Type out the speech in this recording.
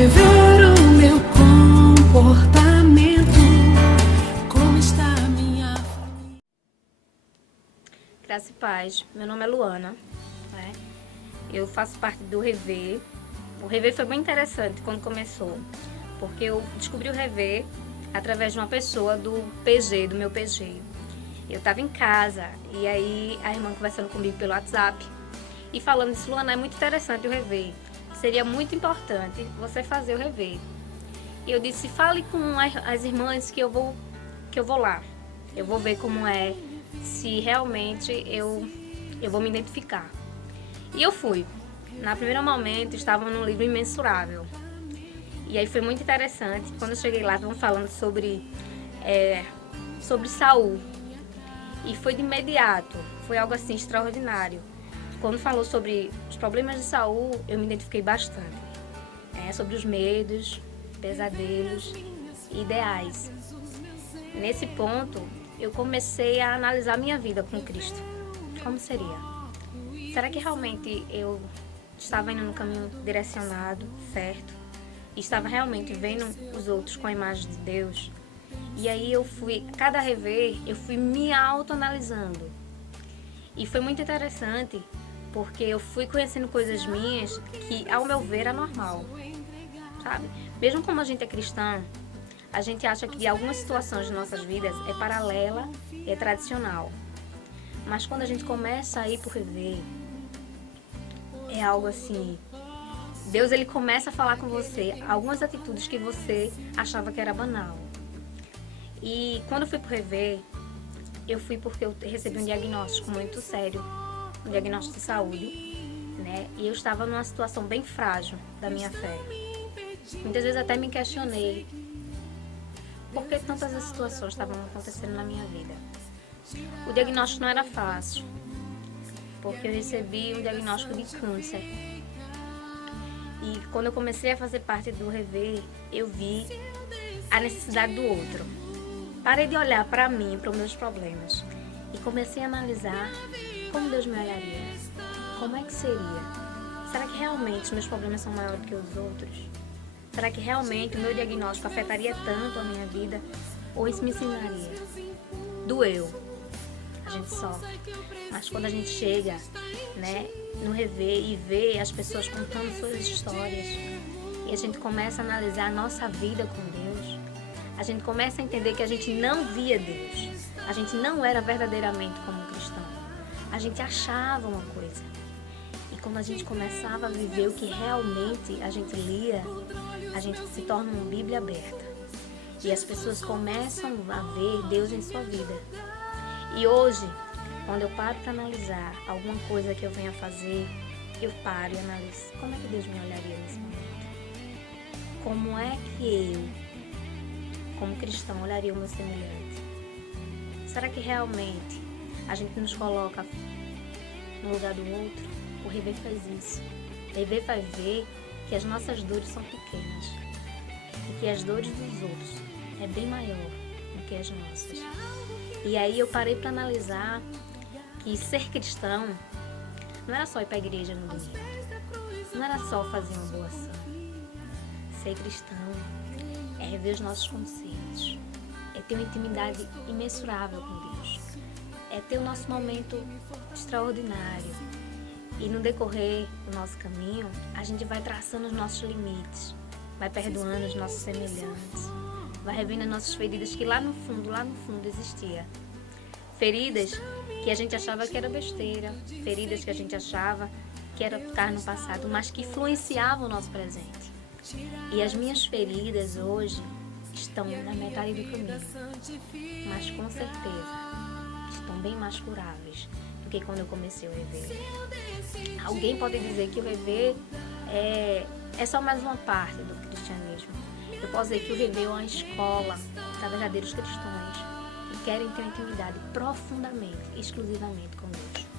rever o meu comportamento. Como está a minha família? Graça e paz, meu nome é Luana, né? Eu faço parte do Rever. O Rever foi bem interessante quando começou, porque eu descobri o Rever através de uma pessoa do PG, do meu PG. Eu estava em casa e aí a irmã conversando comigo pelo WhatsApp e falando isso: Luana, é muito interessante o Rever, seria muito importante você fazer o Rever. E eu disse: fale com as irmãs que eu vou lá, eu vou ver como é, se realmente eu vou me identificar. E eu fui. Na primeiro momento estava no livro Imensurável. E aí foi muito interessante. Quando eu cheguei lá, estavam falando sobre Saul. E foi de imediato. Foi algo assim extraordinário. Quando falou sobre os problemas de Saul, eu me identifiquei bastante. Sobre os medos, pesadelos, ideais. Nesse ponto, eu comecei a analisar minha vida com Cristo. Como seria? Será que realmente eu estava indo no caminho direcionado, certo? E estava realmente vendo os outros com a imagem de Deus? E aí cada rever, eu fui me autoanalisando. E foi muito interessante, porque eu fui conhecendo coisas minhas que, ao meu ver, é normal, sabe? Mesmo como a gente é cristã, a gente acha que algumas situações de nossas vidas é paralela e é tradicional. Mas quando a gente começa a ir pro rever, é algo assim, Deus ele começa a falar com você algumas atitudes que você achava que era banal. E quando eu fui pro rever, eu fui porque eu recebi um diagnóstico muito sério, um diagnóstico de saúde, né? E eu estava numa situação bem frágil da minha fé. Muitas vezes até me questionei por que tantas situações estavam acontecendo na minha vida. O diagnóstico não era fácil, porque eu recebi um diagnóstico de câncer. E quando eu comecei a fazer parte do Rever, eu vi a necessidade do outro. Parei de olhar para mim, para os meus problemas, e comecei a analisar como Deus me olharia. Como é que seria? Será que realmente os meus problemas são maiores que os outros? Será que realmente o meu diagnóstico afetaria tanto a minha vida? Ou isso me ensinaria? Doeu. A gente sofre. Mas quando a gente chega, né, no Rever e vê as pessoas contando suas histórias, e a gente começa a analisar a nossa vida com Deus, a gente começa a entender que a gente não via Deus. A gente não era verdadeiramente como cristão. A gente achava uma coisa. E quando a gente começava a viver o que realmente a gente lia, a gente se torna uma Bíblia aberta. E as pessoas começam a ver Deus em sua vida. E hoje, quando eu paro para analisar alguma coisa que eu venha fazer, eu paro e analiso como é que Deus me olharia nesse momento. Como é que eu, como cristão, olharia o meu semelhante? Será que realmente a gente nos coloca no lugar do outro? O Rever faz isso. O Rever vai ver que as nossas dores são pequenas e que as dores dos outros é bem maior do que as nossas. E aí eu parei para analisar que ser cristão não era só ir para a igreja no domingo, não era só fazer uma boa ação. Ser cristão é rever os nossos conceitos, é ter uma intimidade imensurável com Deus, é ter o nosso momento extraordinário. E no decorrer do nosso caminho, a gente vai traçando os nossos limites, vai perdoando os nossos semelhantes, vai revendo as nossas feridas que lá no fundo existia. Feridas que a gente achava que era besteira, feridas que a gente achava que era ficar no passado, mas que influenciavam o nosso presente. E as minhas feridas hoje estão na metade do caminho, mas com certeza estão bem mais curáveis do que quando eu comecei o Rever. Alguém pode dizer que o Rever é só mais uma parte do cristianismo. Eu posso dizer que o Rever é uma escola para verdadeiros cristãos que querem ter uma intimidade profundamente, exclusivamente com Deus.